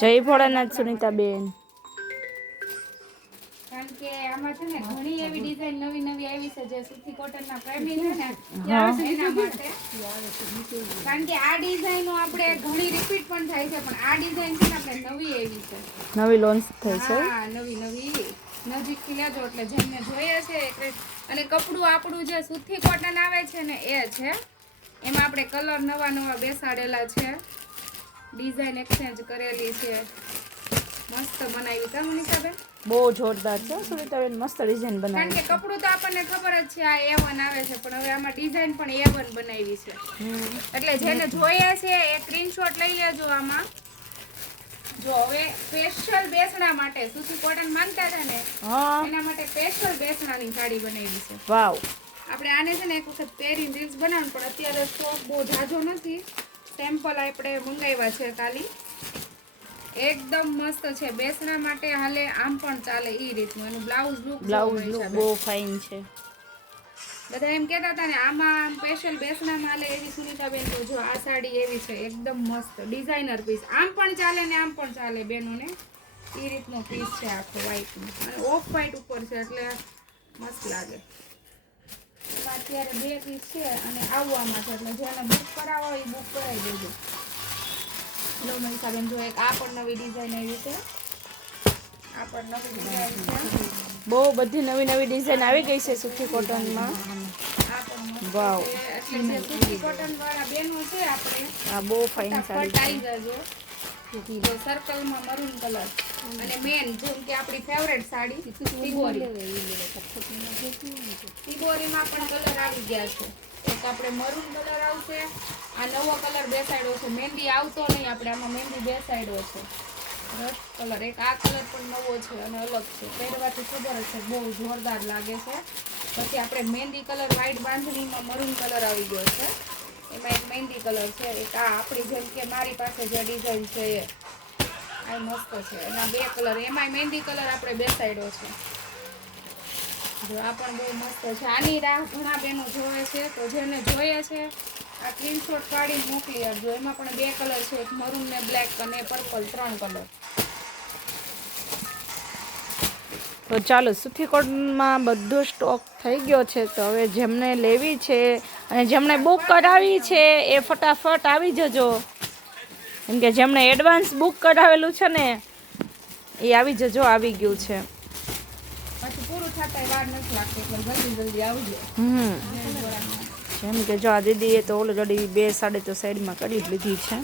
જય ભોળાનાથ સુનીતાબેન. કારણ કે આમાં છે ને ઘણી એવી ડિઝાઇન નવી નવી આવી છે જે સૂતી કોટનના પ્રેમી છે ને એના માટે. કારણ કે આ ડિઝાઇનો આપણે ઘણી રિપીટ પણ થાય છે, પણ આ ડિઝાઇન છે ને આપણે નવી એવી છે, નવી લોન્ચ થઈ છે. હા નવી નવી નજીકથી લેજો એટલે જેમને જોઈએ છે. અને કપડું આપણું જે સૂતી કોટન આવે છે ને એ છે, એમાં આપણે કલર નવા નવા બેસાડેલા છે, ડિઝાઇન એક્સચેન્જ કરેલી છે, મસ્ત બનાવી છે મનીષાબેન. બહુ જોરદાર છે સુનીતાબેન, મસ્ત ડિઝાઇન કારણ બનાવી કે છે. કપડું તો આપણને ખબર જ છે આ A1 આવે છે, પણ હવે આમાં ડિઝાઇન પણ A1 બનાવી છે. એટલે જેને જોઈએ છે એ સ્ક્રીનશોટ લઈ લેજો. આમાં જો હવે સ્પેશિયલ બેસણા માટે સૂતી કોટન માંગતા હતા ને, એના માટે સ્પેશિયલ બેસણાની સાડી બનાવી છે. વાવ. આપણે આને છે ને એક વખત પહેરીને રીલ્સ બનાવવાનું, પણ અત્યારે સ્ટોક બહુ ઝાઝો નથી, સેમ્પલ આપણે મંગાવ્યા છે ખાલી. એકદમ મસ્ત છે, બેસણા માટે હાલે, આમ પણ ચાલે ઈ રીતનું. એનું બ્લાઉઝ લુક બહુ ફાઇન છે. બધા એમ કહેતા હતા ને આમાં સ્પેશિયલ બેસણામાં હાલે એવી સુનીતાબેન, તો જો આ સાડી એવી છે, એકદમ મસ્ત ડિઝાઇનર પીસ, આમ પણ ચાલે ને આમ પણ ચાલે બેનોને. એ રીતનો પીસ છે આખો વ્હાઈટનો, અને ઓફ વ્હાઈટ ઉપર છે એટલે મસ્ત લાગે. એમાં અત્યારે 2 પીસ છે અને આવવામાં છે, એટલે જેને બુક કરાવો એ બુક કરાવી દેજો. લો મનીષાબેન જો એક આ પણ નવી ડિઝાઇન આવી છે, આ પણ નવી ડિઝાઇન છે. બહુ બધી નવી નવી ડિઝાઇન આવી ગઈ છે સૂતી કોટનમાં. આ પણ મસ્ત વાવ. છે. એટલે જે સૂતી કોટન વાળા બેનો છે આપણે, આ બહુ ફાઇન સાડી ફટાફટ આવી જજો. જો સર્કલમાં મરૂન કલર, અને મેન જેમ કે આપણી ફેવરેટ સાડી તિબોરી, તિબોરીમાં પણ કલર આવી ગયા છે. એક આપણે મરૂન કલર આવશે, આ નવો કલર બેસાડ્યો છે, મહેંદી આવતો નહીં, આપણે આમાં મહેંદી બેસાડ્યો છે, રસ્ટ કલર. એક આ કલર પણ નવો છે અને અલગ છે, પહેરવાથી ખબર હશે બહુ જોરદાર લાગે છે. પછી આપણે મહેંદી કલર વ્હાઈટ બાંધણીમાં મરૂન કલર આવી ગયો છે, એમાં એક મહેંદી કલર છે. એક આ આપણી જેમ કે મારી પાસે જે ડિઝાઇન છે એ આ મસ્ત છે, એના 2 કલર, એમાંય મહેંદી કલર આપણે બેસાડ્યો છે. જો આ પણ બહુ મસ્ત છે. આની રાહ ઘણા બહેનો જોવે છે, તો જેને જોઈએ છે આ સ્ક્રીનશોટ કાઢીને મોકલી આપજો. એમાં પણ 2 કલર છે, એક મરૂન ને બ્લેક અને પર્પલ, 3 કલર. તો ચાલો, સૂતી કોટનમાં બધો સ્ટોક થઈ ગયો છે, તો હવે જેમને લેવી છે અને જેમણે બુક કરાવી છે એ ફટાફટ આવી જજો. કેમ કે જેમણે એડવાન્સ બુક કરાવેલું છે ને એ આવી જજો, આવી ગયું છે. પછી પૂરું થતા વાર નથી લાગતી, એટલે જલ્દી જલ્દી આવજો. જેમ કે જો આ દીદીએ તો ઓલરેડી 2 સાડી તો સાઈડમાં કરી જ લીધી છે.